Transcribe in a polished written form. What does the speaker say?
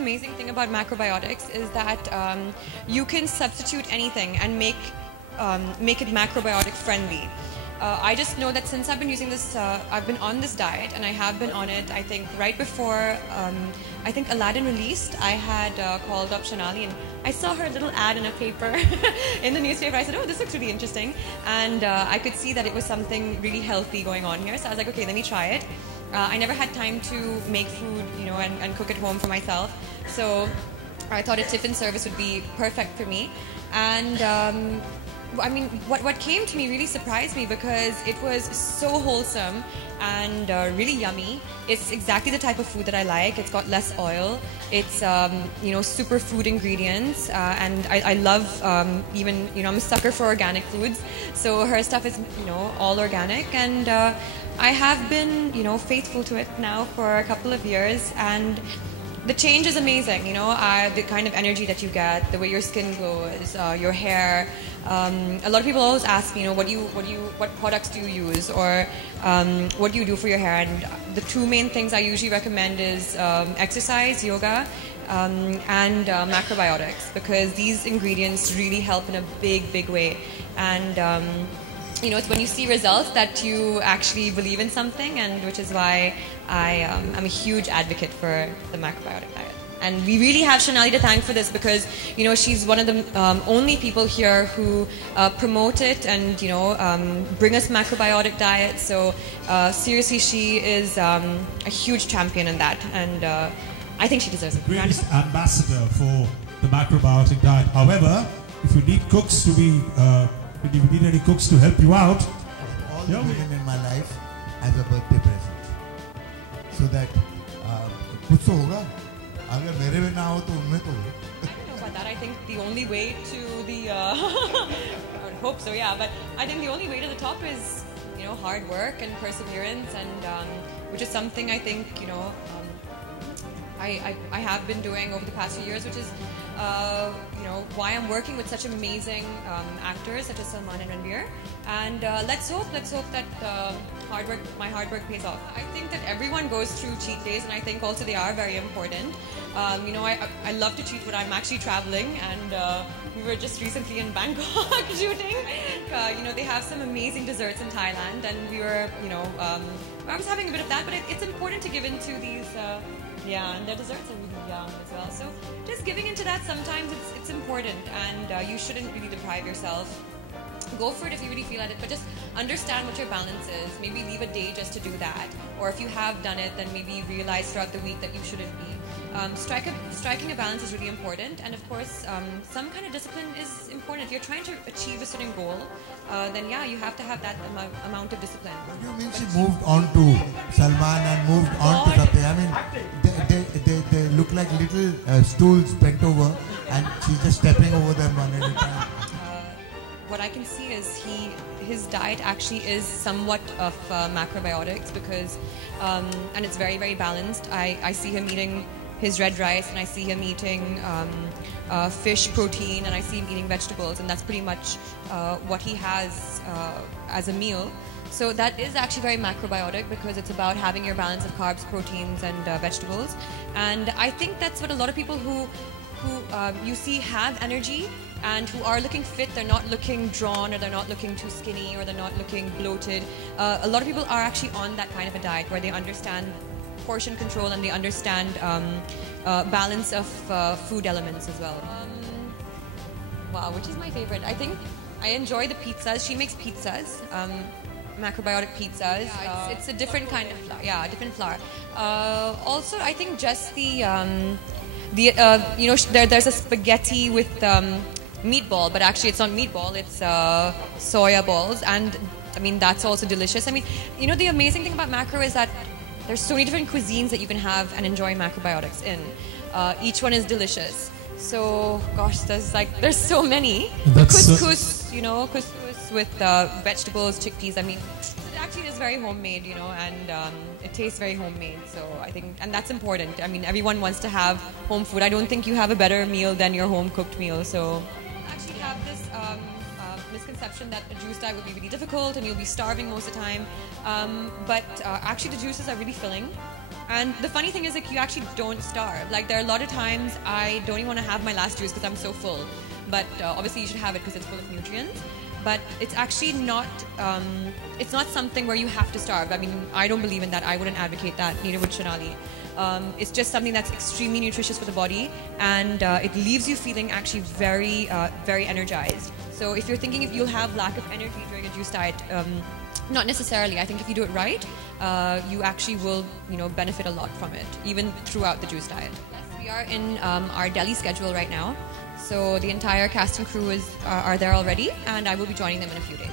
amazing thing about macrobiotics is that you can substitute anything and make it macrobiotic friendly. I just know that since I've been using this, I've been on this diet, and I have been on it, I think, right before, I think Aladdin released. I had called up Shanali, and I saw her little ad in a paper, in the newspaper. I said, oh, this looks really interesting. And I could see that it was something really healthy going on here. So I was like, okay, let me try it. I never had time to make food, you know, and cook at home for myself. So I thought a tiffin service would be perfect for me. And I mean, what came to me really surprised me because it was so wholesome and really yummy. It's exactly the type of food that I like. It's got less oil. It's you know, super food ingredients, and I love even, you know, I'm a sucker for organic foods. So her stuff is, you know, all organic, and I have been, you know, faithful to it now for a couple of years, and the change is amazing. You know, the kind of energy that you get, the way your skin glows, your hair. A lot of people always ask me, you know, what products do you use, or what do you do for your hair? And the two main things I usually recommend is exercise, yoga, and macrobiotics, because these ingredients really help in a big way. And you know, it's when you see results that you actually believe in something, and which is why I'm a huge advocate for the macrobiotic diet. And we really have Shanali to thank for this, because, you know, she's one of the only people here who promote it and, you know, bring us macrobiotic diet. So seriously, she is a huge champion in that, and I think she deserves it. Greatest ambassador for the macrobiotic diet. However, if you need cooks to be, if you need any cooks to help you out, all the women in my life as a birthday present, so that कुछ तो होगा. अगर मेरे में ना हो तो उनमें तो हो. I don't know about that. I think the only way to the I would hope so, yeah. But I think the only way to the top is, you know, hard work and perseverance, and which is something I think, you know, I have been doing over the past few years, which is you know, why I'm working with such amazing actors such as Salman and Ranveer. And let's hope that my hard work pays off. I think that everyone goes through cheat days, and I think also they are very important. You know, I love to cheat when I'm actually traveling, and we were just recently in Bangkok shooting. You know, they have some amazing desserts in Thailand, and we were, you know, I was having a bit of that, but it's important to give into these. Yeah, and their desserts are really yum as well. So just giving into that, sometimes it's important, and you shouldn't really deprive yourself. Go for it if you really feel at it, but just understand what your balance is. Maybe leave a day just to do that, or if you have done it, then maybe realize throughout the week that you shouldn't be. Striking a balance is really important, and of course, some kind of discipline is important. If you're trying to achieve a certain goal, then yeah, you have to have that amount of discipline. What do you mean she moved on to Salman and moved on to Satya? I mean, they look like little stools bent over, and she's just stepping over them one at a time. What I can see is his diet actually is somewhat of macrobiotics, because and it's very balanced. I see him eating his red rice, and I see him eating fish protein, and I see him eating vegetables, and that's pretty much what he has as a meal. So that is actually very macrobiotic, because it's about having your balance of carbs, proteins, and vegetables. And I think that's what a lot of people who you see have energy and who are looking fit, they're not looking drawn, or they're not looking too skinny, or they're not looking bloated. A lot of people are actually on that kind of a diet where they understand portion control, and they understand balance of food elements as well. Wow, which is my favorite? I think I enjoy the pizzas. She makes pizzas, macrobiotic pizzas. Yeah, it's a different kind of flour. Yeah, a different flour. Also, I think just the you know, there's a spaghetti with meatball, but actually it's not meatball, it's soya balls, and I mean, that's also delicious. I mean, you know, the amazing thing about macro is that there's so many different cuisines that you can have and enjoy macrobiotics in. Each one is delicious. So, gosh, there's so many. Couscous, you know, couscous with vegetables, chickpeas. I mean, it actually is very homemade, you know, and it tastes very homemade. So I think, and that's important. I mean, everyone wants to have home food. I don't think you have a better meal than your home cooked meal. So I actually have this misconception that a juice diet would be really difficult and you'll be starving most of the time. But actually, the juices are really filling. And the funny thing is, like, you actually don't starve. Like, there are a lot of times I don't even want to have my last juice because I'm so full. But obviously you should have it because it's full of nutrients. But it's actually not, it's not something where you have to starve. I mean, I don't believe in that. I wouldn't advocate that, neither would Shonali. It's just something that's extremely nutritious for the body, and it leaves you feeling actually very, very energized. So if you're thinking if you'll have lack of energy during a juice diet, not necessarily. I think if you do it right, you actually will, benefit a lot from it, even throughout the juice diet. Yes, we are in our Delhi schedule right now. So the entire cast and crew are there already, and I will be joining them in a few days.